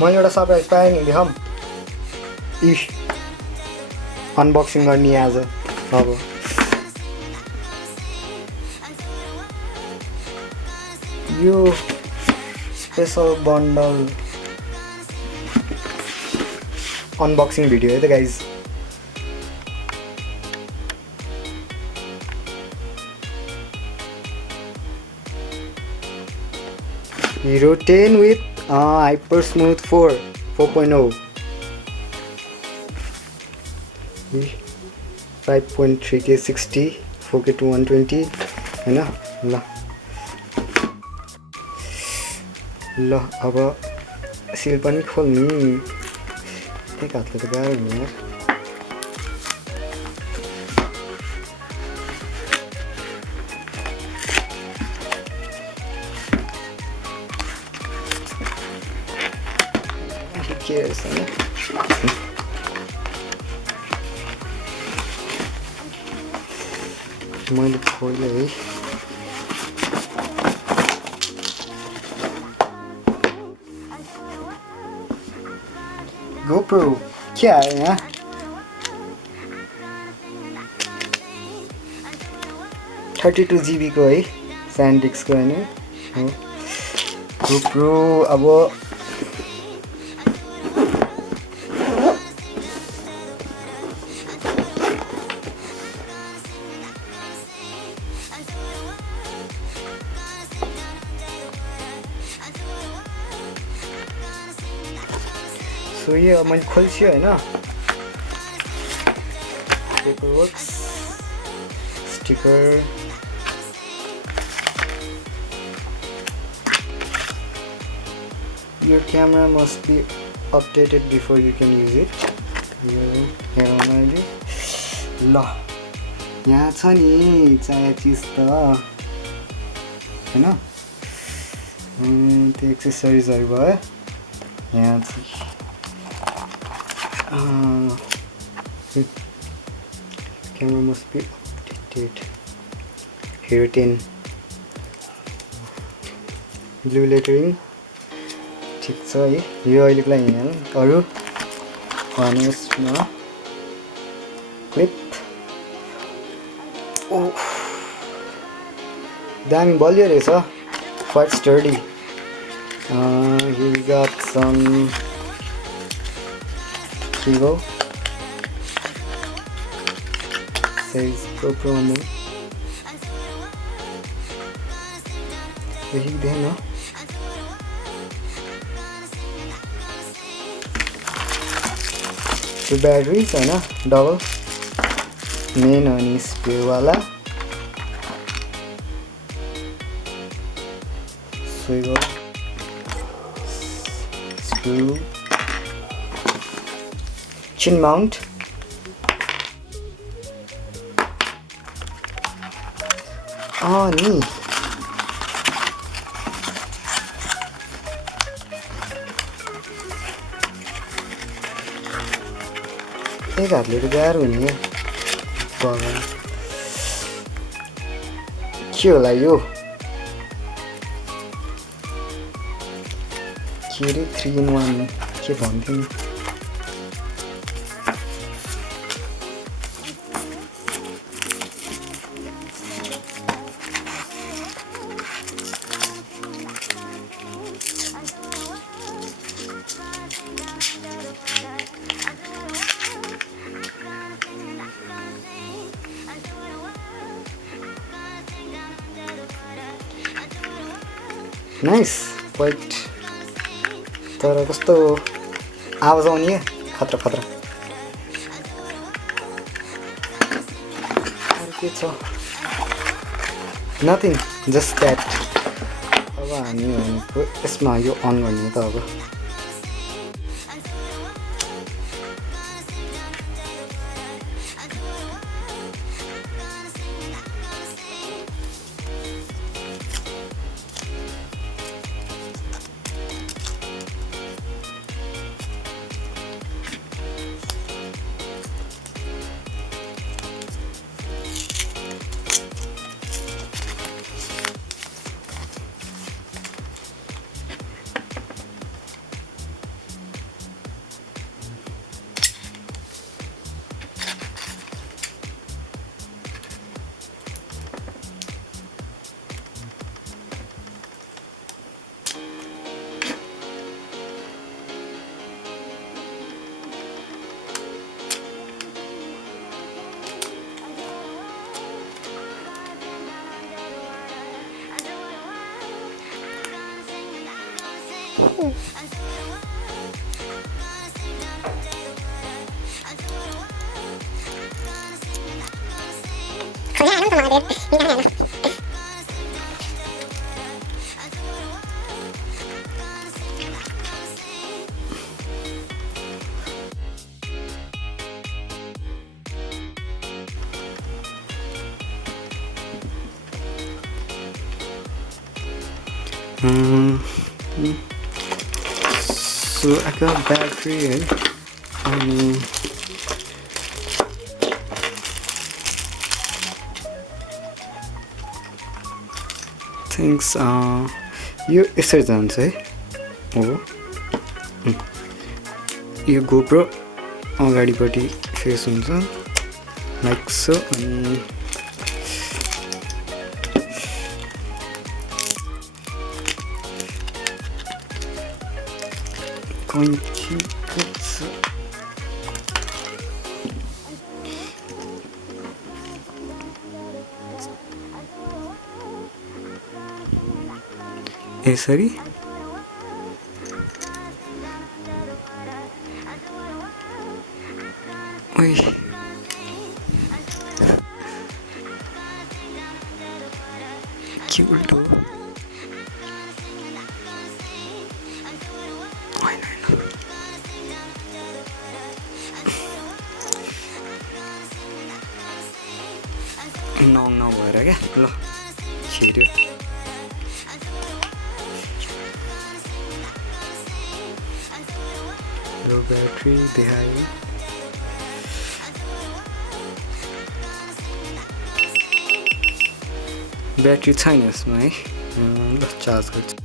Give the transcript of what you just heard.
मैले एउटा सरप्राइज पाएँ नि देखाऊँ अनबक्सिङ गर्ने आज अब यो स्पेसल बन्डल अनबक्सिङ भिडियो है त guys Hero 10 with Hyper Smooth 4.0 5.3K 60 4K to 120 हैन ल अब सिल पनि खोल्नु एक हातले त गाह्रो हुने यार cares, मैले खोले है GoPro क्या है यहाँ 32 GB को है SanDisk को हैन GoPro अब so ये अब मैले खोल्छु हैन पेपरवर्क्स sticker your camera must be updated before you can use it यो हेरौँ अहिले ल यहाँ छ नि चाहिएको चिज त हैन त्यो एक्सेसरिजहरु भयो यहाँ चाहिँ camera must be updated HERO10 blue lettering ठीक छ है यो अहिलेको लागि हैन अरु भने यसमा क्लिप ओ दामी बलियो रहेछ quite sturdy here we got some cable says GoPro on it देखिदैन त्यो ब्याट्रिज हैन डबल मेन अनि स्पेयर वाला swivel screw chin mount नि एक हातले त गाह्रो हुने भगवान के होला यो के अरे 3 in 1 के भन्थ्यो नि नाइस क्वाइट तर कस्तो आवाज आउने खतरा खतरा अरु के छ नथिङ जस्ट द्याट अब हामी भनेको यसमा यो अन गर्ने त अब So I got battery है अनि things यो यसरी जान्छ है हो यो GoPro अगाडिपट्टि फेस हुन्छ लाइक सो अनि यसरी ओइ के उल्टो होइन नङ नभएर क्या ल छिर्यो लो ब्याट्री देखायो ब्याट्री छैन यसमा है ल चार्ज गर्छु